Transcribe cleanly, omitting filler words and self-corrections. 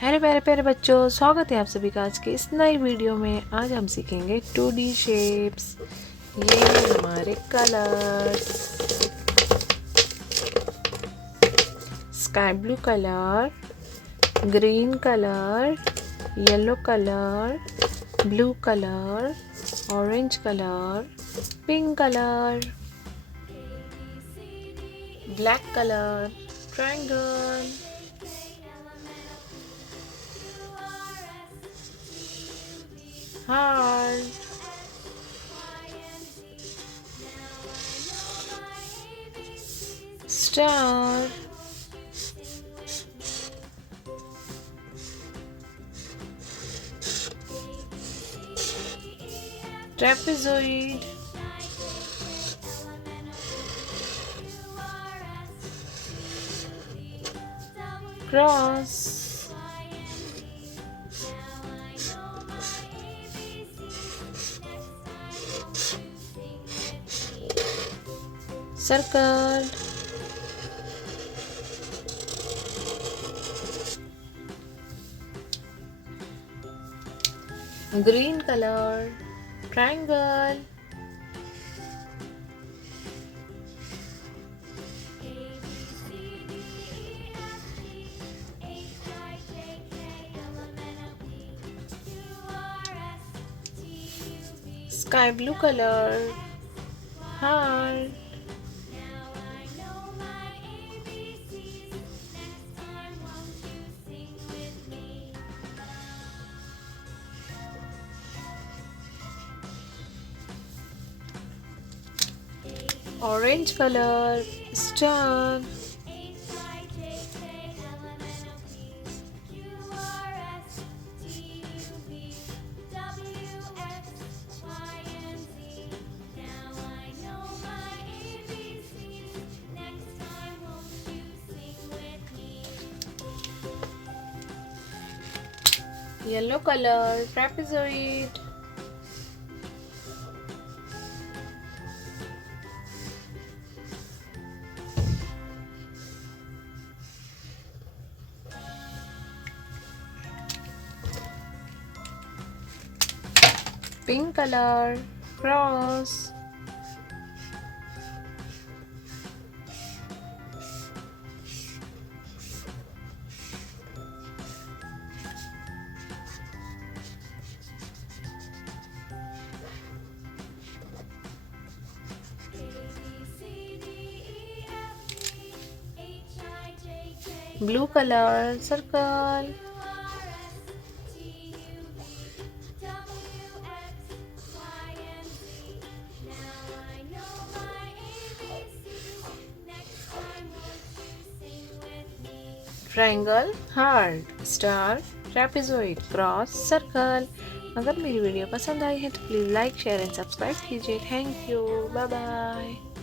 Hello प्यारे प्यारे बच्चों, स्वागत है आप सभी का आज के इस नई वीडियो में। आज हम सीखेंगे 2D शेप्स। ये हमारे colours, sky blue colour, green colour, yellow colour, blue colour, orange colour, pink colour, black colour, triangle, heart, star, trapezoid, cross, circle, green color, triangle, sky blue color, heart, orange color, star, yellow color, trapezoid, pink color, cross, blue color, circle, triangle, heart, star, trapezoid, cross, circle. अगर मेरी video पसंद आई है तो please like, share and subscribe कीजिए। Thank you, bye bye.